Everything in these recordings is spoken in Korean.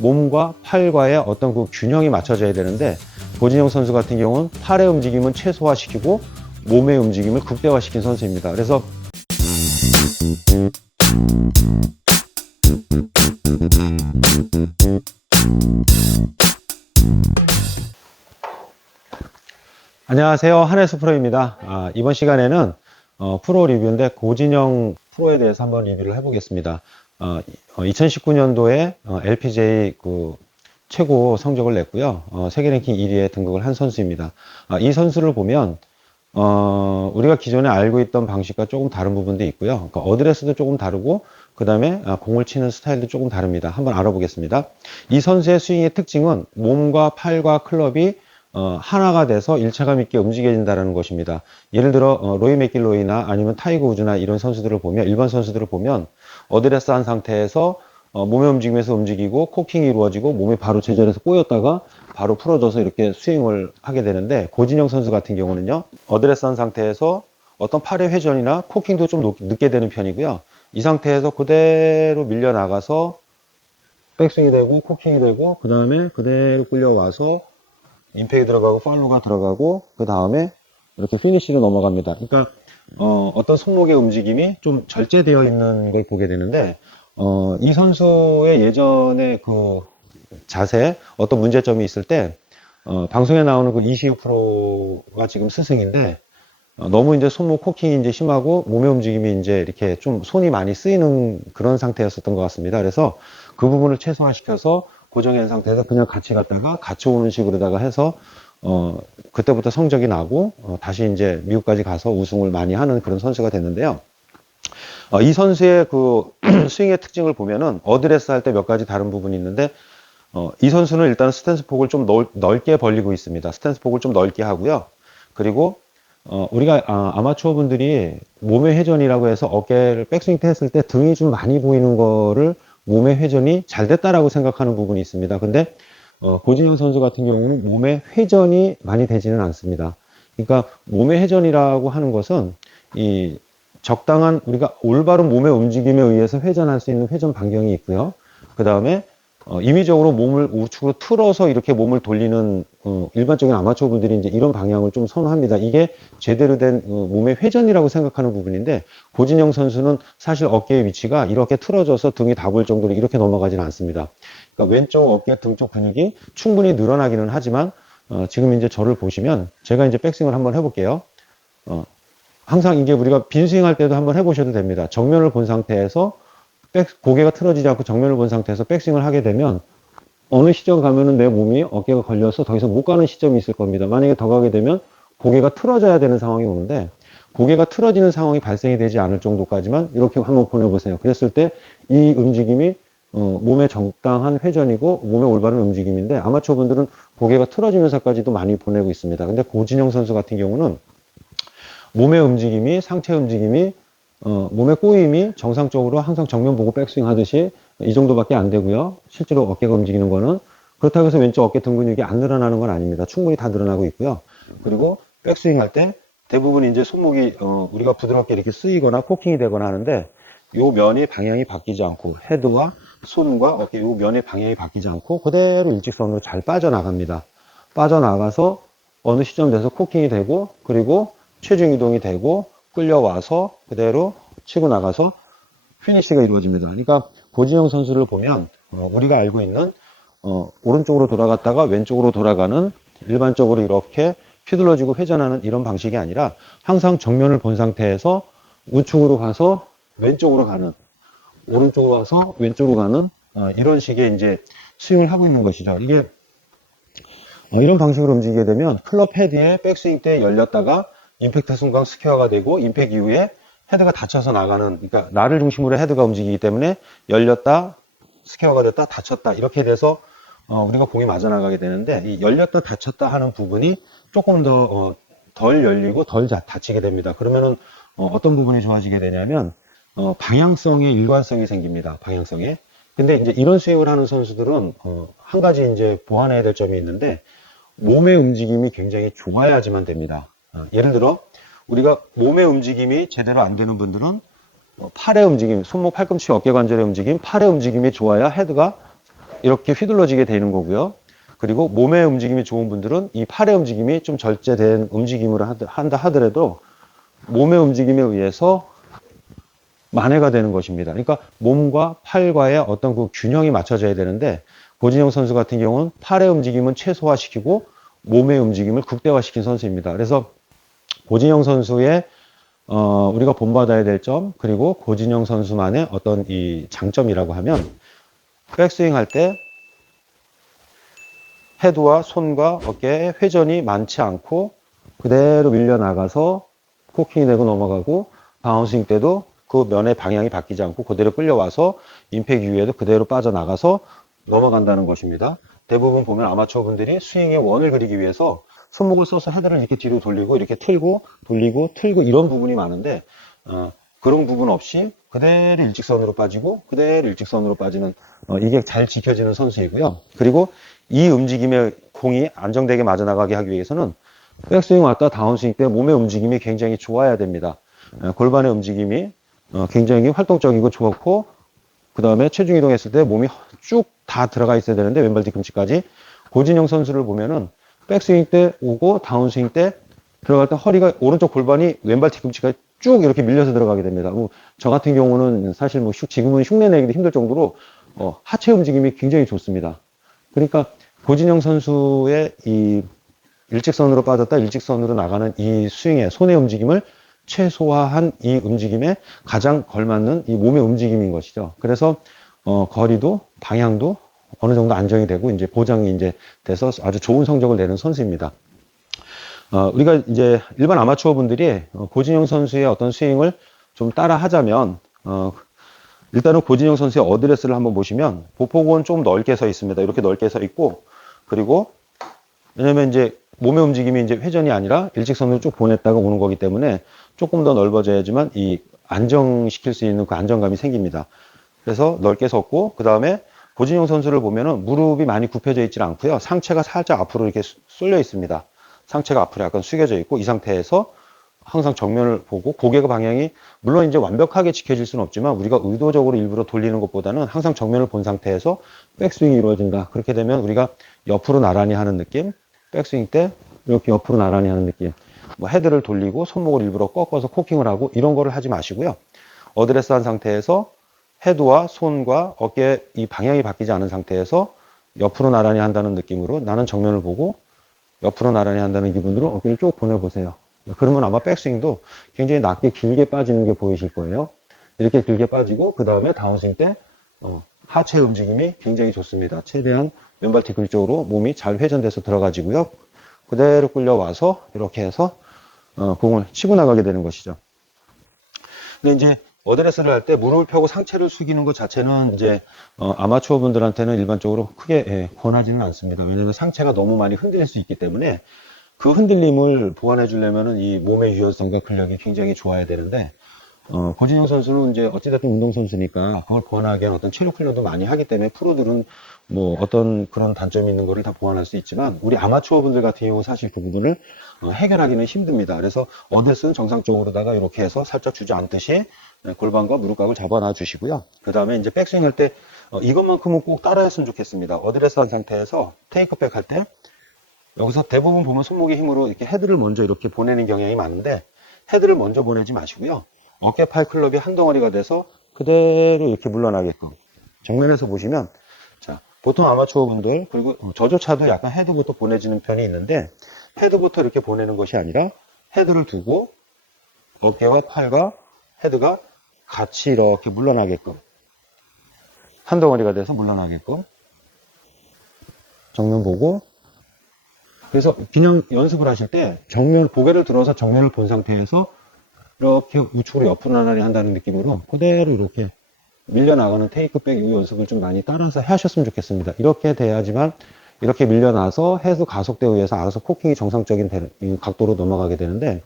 몸과 팔과의 어떤 그 균형이 맞춰져야 되는데, 고진영 선수 같은 경우는 팔의 움직임은 최소화시키고 몸의 움직임을 극대화시킨 선수입니다. 그래서 안녕하세요, 한혜수 프로입니다. 이번 시간에는 프로 리뷰인데 고진영 프로에 대해서 한번 리뷰를 해보겠습니다. 2019년도에 LPGA 그 최고 성적을 냈고요. 세계 랭킹 1위에 등극을 한 선수입니다. 이 선수를 보면 우리가 기존에 알고 있던 방식과 조금 다른 부분도 있고요. 그러니까 어드레스도 조금 다르고, 그 다음에 공을 치는 스타일도 조금 다릅니다. 한번 알아보겠습니다. 이 선수의 스윙의 특징은 몸과 팔과 클럽이 하나가 돼서 일체감 있게 움직여진다는 것입니다. 예를 들어 로이 맥길로이나 아니면 타이거 우즈나 이런 선수들을 보면, 일반 선수들을 보면 어드레스 한 상태에서 몸의 움직임에서 움직이고 코킹이 이루어지고 몸이 바로 제자리에서 꼬였다가 바로 풀어져서 이렇게 스윙을 하게 되는데, 고진영 선수 같은 경우는요, 어드레스 한 상태에서 어떤 팔의 회전이나 코킹도 좀 늦게 되는 편이고요. 이 상태에서 그대로 밀려나가서 백스윙이 되고 코킹이 되고, 그 다음에 그대로 끌려와서 임팩이 들어가고 팔로우가 들어가고, 그 다음에 이렇게 피니시로 넘어갑니다. 그러니까 어떤 손목의 움직임이 좀 절제되어 있는 걸 보게 되는데, 이 선수의 예전에 그 자세, 어떤 문제점이 있을 때, 방송에 나오는 그 이시우 프로가 지금 스승인데, 너무 이제 손목 코킹이 이제 심하고 몸의 움직임이 이제 이렇게 좀 손이 많이 쓰이는 그런 상태였었던 것 같습니다. 그래서 그 부분을 최소화시켜서 고정된 상태에서 그냥 같이 갔다가 같이 오는 식으로다가 해서, 그때부터 성적이 나고, 다시 이제 미국까지 가서 우승을 많이 하는 그런 선수가 됐는데요. 이 선수의 그 스윙의 특징을 보면은 어드레스 할 때 몇 가지 다른 부분이 있는데, 이 선수는 일단 스탠스 폭을 좀 넓게 벌리고 있습니다. 스탠스 폭을 좀 넓게 하고요. 그리고 우리가 아마추어 분들이 몸의 회전이라고 해서 어깨를 백스윙 때 했을 때 등이 좀 많이 보이는 거를 몸의 회전이 잘 됐다라고 생각하는 부분이 있습니다. 근데 고진영 선수 같은 경우는 몸의 회전이 많이 되지는 않습니다. 그러니까 몸의 회전이라고 하는 것은 이 적당한, 우리가 올바른 몸의 움직임에 의해서 회전할 수 있는 회전 반경이 있고요. 그 다음에 임의적으로 몸을 우측으로 틀어서 이렇게 몸을 돌리는 일반적인 아마추어 분들이 이제 이런 방향을 좀 선호합니다. 이게 제대로 된 몸의 회전이라고 생각하는 부분인데, 고진영 선수는 사실 어깨의 위치가 이렇게 틀어져서 등이 다 보일 정도로 이렇게 넘어가지는 않습니다. 그러니까 왼쪽 어깨 등 쪽 근육이 충분히 늘어나기는 하지만, 지금 이제 저를 보시면 제가 이제 백스윙을 한번 해볼게요. 항상 이게 우리가 빈스윙 할 때도 한번 해보셔도 됩니다. 정면을 본 상태에서 고개가 틀어지지 않고 정면을 본 상태에서 백스윙을 하게 되면 어느 시점 가면은 내 몸이 어깨가 걸려서 더 이상 못 가는 시점이 있을 겁니다. 만약에 더 가게 되면 고개가 틀어져야 되는 상황이 오는데, 고개가 틀어지는 상황이 발생이 되지 않을 정도까지만 이렇게 한번 보내보세요. 그랬을 때 이 움직임이 몸의 적당한 회전이고 몸의 올바른 움직임인데, 아마추어 분들은 고개가 틀어지면서까지도 많이 보내고 있습니다. 근데 고진영 선수 같은 경우는 몸의 움직임이, 상체 움직임이, 몸의 꼬임이 정상적으로 항상 정면 보고 백스윙 하듯이 이 정도밖에 안 되고요. 실제로 어깨가 움직이는 거는, 그렇다고 해서 왼쪽 어깨 등 근육이 안 늘어나는 건 아닙니다. 충분히 다 늘어나고 있고요. 그리고 백스윙 할 때 대부분 이제 손목이 우리가 부드럽게 이렇게 쓰이거나 코킹이 되거나 하는데, 요 면의 방향이 바뀌지 않고, 헤드와 손과 어깨 요 면의 방향이 바뀌지 않고 그대로 일직선으로 잘 빠져나갑니다. 빠져나가서 어느 시점 돼서 코킹이 되고, 그리고 체중 이동이 되고 끌려와서 그대로 치고 나가서 피니시가 이루어집니다. 그러니까 고진영 선수를 보면 우리가 알고 있는 오른쪽으로 돌아갔다가 왼쪽으로 돌아가는, 일반적으로 이렇게 휘둘러지고 회전하는 이런 방식이 아니라 항상 정면을 본 상태에서 우측으로 가서 왼쪽으로 가는, 오른쪽으로 가서 왼쪽으로 가는 이런 식의 이제 스윙을 하고 있는 것이죠. 이게 이런 방식으로 움직이게 되면 클럽 헤드에 백스윙 때 열렸다가 임팩트 순간 스퀘어가 되고, 임팩트 이후에 헤드가 닫혀서 나가는, 그러니까 나를 중심으로 헤드가 움직이기 때문에 열렸다, 스퀘어가 됐다, 닫혔다, 이렇게 돼서 우리가 공이 맞아 나가게 되는데, 이 열렸다, 닫혔다 하는 부분이 조금 더 덜 열리고 덜 닫히게 됩니다. 그러면은 어떤 부분이 좋아지게 되냐면 방향성에 일관성이 생깁니다. 방향성에. 근데 이제 이런 스윙을 하는 선수들은 한 가지 이제 보완해야 될 점이 있는데, 몸의 움직임이 굉장히 좋아야지만 됩니다. 예를 들어 우리가 몸의 움직임이 제대로 안 되는 분들은 팔의 움직임, 손목, 팔꿈치, 어깨 관절의 움직임, 팔의 움직임이 좋아야 헤드가 이렇게 휘둘러지게 되는 거고요. 그리고 몸의 움직임이 좋은 분들은 이 팔의 움직임이 좀 절제된 움직임으로 한다 하더라도 몸의 움직임에 의해서 만회가 되는 것입니다. 그러니까 몸과 팔과의 어떤 그 균형이 맞춰져야 되는데 고진영 선수 같은 경우는 팔의 움직임은 최소화시키고 몸의 움직임을 극대화시킨 선수입니다. 그래서 고진영 선수의 우리가 본받아야 될 점, 그리고 고진영 선수만의 어떤 이 장점이라고 하면 백스윙 할 때 헤드와 손과 어깨에 회전이 많지 않고 그대로 밀려나가서 코킹이 되고 넘어가고 바운싱 때도 그 면의 방향이 바뀌지 않고 그대로 끌려와서 임팩 이후에도 그대로 빠져나가서 넘어간다는 것입니다. 대부분 보면 아마추어 분들이 스윙의 원을 그리기 위해서 손목을 써서 헤드를 이렇게 뒤로 돌리고 이렇게 틀고 돌리고 틀고 이런 부분이 많은데 그런 부분 없이 그대로 일직선으로 빠지고 그대로 일직선으로 빠지는 이게 잘 지켜지는 선수이고요. 그리고 이 움직임에 공이 안정되게 맞아나가게 하기 위해서는 백스윙 왔다 다운스윙 때 몸의 움직임이 굉장히 좋아야 됩니다. 골반의 움직임이 굉장히 활동적이고 좋고 그 다음에 체중 이동했을 때 몸이 쭉 다 들어가 있어야 되는데 왼발 뒤꿈치까지 고진영 선수를 보면은 백스윙 때 오고 다운스윙 때 들어갈 때 허리가 오른쪽 골반이 왼발 뒤꿈치까지 쭉 이렇게 밀려서 들어가게 됩니다. 저 같은 경우는 사실 지금은 흉내 내기도 힘들 정도로 하체 움직임이 굉장히 좋습니다. 그러니까 고진영 선수의 이 일직선으로 빠졌다 일직선으로 나가는 이 스윙의 손의 움직임을 최소화한 이 움직임에 가장 걸맞는 이 몸의 움직임인 것이죠. 그래서 거리도 방향도 어느 정도 안정이 되고 이제 보장이 이제 돼서 아주 좋은 성적을 내는 선수입니다. 우리가 이제 일반 아마추어 분들이 고진영 선수의 어떤 스윙을 좀 따라 하자면 일단은 고진영 선수의 어드레스를 한번 보시면 보폭은 좀 넓게 서 있습니다. 이렇게 넓게 서 있고 그리고 왜냐면 이제 몸의 움직임이 이제 회전이 아니라 일직선으로 쭉 보냈다가 오는 거기 때문에 조금 더 넓어져야지만 이 안정시킬 수 있는 그 안정감이 생깁니다. 그래서 넓게 섰고 그 다음에 고진영 선수를 보면은 무릎이 많이 굽혀져 있지 않고요. 상체가 살짝 앞으로 이렇게 쏠려 있습니다. 상체가 앞으로 약간 숙여져 있고 이 상태에서 항상 정면을 보고 고개의 방향이 물론 이제 완벽하게 지켜질 수는 없지만 우리가 의도적으로 일부러 돌리는 것보다는 항상 정면을 본 상태에서 백스윙이 이루어진다. 그렇게 되면 우리가 옆으로 나란히 하는 느낌, 백스윙 때 이렇게 옆으로 나란히 하는 느낌, 헤드를 돌리고 손목을 일부러 꺾어서 코킹을 하고 이런 거를 하지 마시고요. 어드레스 한 상태에서 헤드와 손과 어깨 이 방향이 바뀌지 않은 상태에서 옆으로 나란히 한다는 느낌으로 나는 정면을 보고 옆으로 나란히 한다는 기분으로 어깨를 쭉 보내보세요. 그러면 아마 백스윙도 굉장히 낮게 길게 빠지는 게 보이실 거예요. 이렇게 길게 빠지고 그 다음에 다운스윙 때 하체 움직임이 굉장히 좋습니다. 최대한 왼발 뒤꿈치 쪽으로 몸이 잘 회전돼서 들어가지고요. 그대로 끌려와서 이렇게 해서 공을 치고 나가게 되는 것이죠. 근데 이제 어드레스를 할 때 무릎을 펴고 상체를 숙이는 것 자체는 이제 아마추어 분들한테는 일반적으로 크게 권하지는 않습니다. 왜냐하면 상체가 너무 많이 흔들릴 수 있기 때문에 그 흔들림을 보완해 주려면은 이 몸의 유연성과 근력이 굉장히 좋아야 되는데 고진영 선수는 이제 어찌됐든 운동선수니까 그걸 보완하기 위한 어떤 체력 훈련도 많이 하기 때문에 프로들은 뭐 어떤 그런 단점이 있는 거를 다 보완할 수 있지만 우리 아마추어 분들 같은 경우 사실 그 부분을 해결하기는 힘듭니다. 그래서 어드레스는 정상적으로다가 이렇게 해서 살짝 주저앉듯이 골반과 무릎각을 잡아놔 주시고요. 그 다음에 이제 백스윙 할 때 이것만큼은 꼭 따라 했으면 좋겠습니다. 어드레스 한 상태에서 테이크백 할 때 여기서 대부분 보면 손목의 힘으로 이렇게 헤드를 먼저 이렇게 보내는 경향이 많은데 헤드를 먼저 보내지 마시고요. 어깨 팔 클럽이 한 덩어리가 돼서 그대로 이렇게 물러나게끔 정면에서 보시면 자 보통 아마추어 분들 그리고 저조차도 약간 헤드부터 보내지는 편이 있는데 헤드부터 이렇게 보내는 것이 아니라 헤드를 두고 어깨와 팔과 헤드가 같이 이렇게 물러나게끔 한 덩어리가 돼서 물러나게끔 정면 보고 그래서 그냥 연습을 하실 때 정면 고개를 들어서 정면을 본 상태에서 이렇게 우측으로 옆으로 나란히 한다는 느낌으로 그대로 이렇게 밀려나가는 테이크백 이 연습을 좀 많이 따라서 하셨으면 좋겠습니다. 이렇게 돼야지만 이렇게 밀려나서 헤드 가속대에 의해서 알아서 코킹이 정상적인 각도로 넘어가게 되는데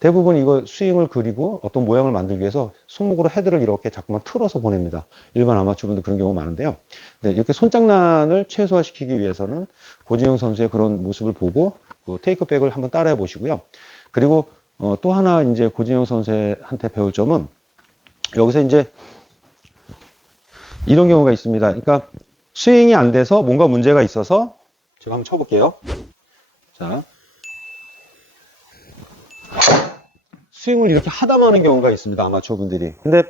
대부분 이거 스윙을 그리고 어떤 모양을 만들기 위해서 손목으로 헤드를 이렇게 자꾸만 틀어서 보냅니다. 일반 아마추어분들 그런 경우가 많은데요. 네, 이렇게 손장난을 최소화시키기 위해서는 고진영 선수의 그런 모습을 보고 그 테이크백을 한번 따라해 보시고요. 그리고 또 하나 이제 고진영 선수한테 배울 점은 여기서 이제 이런 경우가 있습니다. 그러니까 스윙이 안 돼서 뭔가 문제가 있어서 제가 한번 쳐볼게요. 자, 스윙을 이렇게 하다마는 경우가 있습니다. 아마추어 분들이. 근데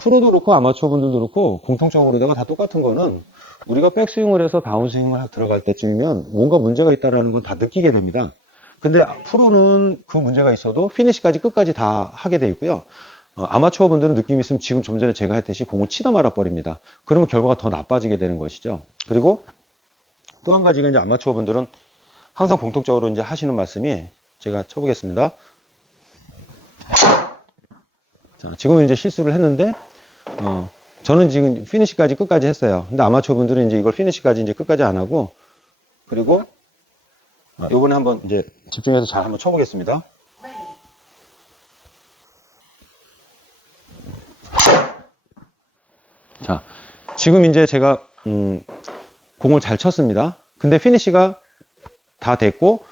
프로도 그렇고 아마추어 분들도 그렇고 공통적으로다가 다 똑같은 거는 우리가 백스윙을 해서 다운스윙을 들어갈 때쯤이면 뭔가 문제가 있다는 건 다 느끼게 됩니다. 근데 프로는 그 문제가 있어도 피니시까지 끝까지 다 하게 돼 있고요. 아마추어 분들은 느낌이 있으면 지금 좀 전에 제가 했듯이 공을 치다 말아 버립니다. 그러면 결과가 더 나빠지게 되는 것이죠. 그리고 또 한 가지가 이제 아마추어 분들은 항상 공통적으로 이제 하시는 말씀이, 제가 쳐보겠습니다. 자, 지금은 이제 실수를 했는데, 저는 지금 피니시까지 끝까지 했어요. 근데 아마추어 분들은 이제 이걸 피니시까지 이제 끝까지 안 하고, 그리고, 요번에 한번 이제 집중해서 잘 한번 쳐보겠습니다. 자, 지금 이제 제가, 공을 잘 쳤습니다. 근데 피니시가 다 됐고,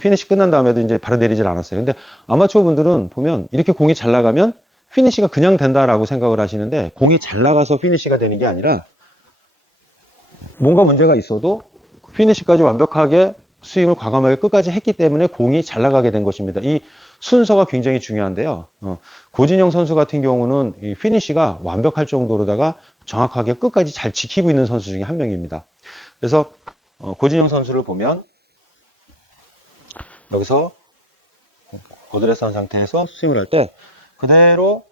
피니시 끝난 다음에도 이제 바로 내리질 않았어요. 근데 아마추어 분들은 보면 이렇게 공이 잘 나가면 피니시가 그냥 된다라고 생각을 하시는데, 공이 잘 나가서 피니시가 되는 게 아니라 뭔가 문제가 있어도 피니시까지 완벽하게 스윙을 과감하게 끝까지 했기 때문에 공이 잘 나가게 된 것입니다. 이 순서가 굉장히 중요한데요. 고진영 선수 같은 경우는 이 피니시가 완벽할 정도로다가 정확하게 끝까지 잘 지키고 있는 선수 중에 한 명입니다. 그래서 고진영 선수를 보면 여기서 어드레스 한 상태에서 스윙을 할 때 그대로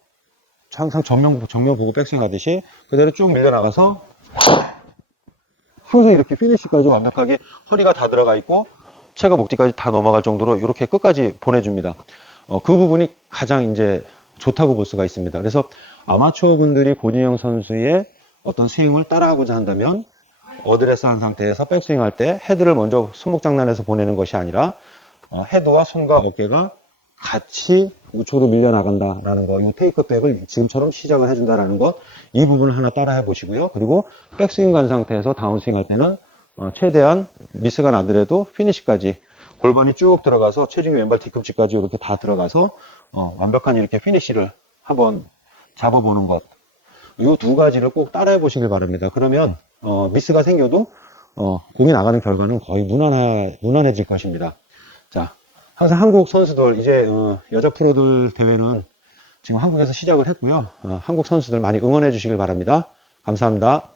항상 정면 보고 백스윙 하듯이 그대로 쭉 밀려나가서 항상 이렇게 피니시까지 완벽하게 허리가 다 들어가 있고 체가 목뒤까지 다 넘어갈 정도로 이렇게 끝까지 보내줍니다. 그 부분이 가장 이제 좋다고 볼 수가 있습니다. 그래서 아마추어 분들이 고진영 선수의 어떤 스윙을 따라하고자 한다면 어드레스 한 상태에서 백스윙 할 때 헤드를 먼저 손목 장난해서 보내는 것이 아니라 헤드와 손과 어깨가 같이 우측으로 밀려나간다라는 거, 이 테이크백을 지금처럼 시작을 해준다라는 것, 이 부분을 하나 따라 해보시고요. 그리고 백스윙 간 상태에서 다운스윙 할 때는 최대한 미스가 나더라도 피니시까지 골반이 쭉 들어가서 체중이 왼발 뒤꿈치까지 이렇게 다 들어가서 완벽한 이렇게 피니시를 한번 잡아보는 것, 이 두 가지를 꼭 따라해 보시길 바랍니다. 그러면 미스가 생겨도 공이 나가는 결과는 거의 무난해질 것입니다. 자, 항상 한국 선수들, 이제 여자 프로들 대회는 지금 한국에서 시작을 했고요. 한국 선수들 많이 응원해 주시길 바랍니다. 감사합니다.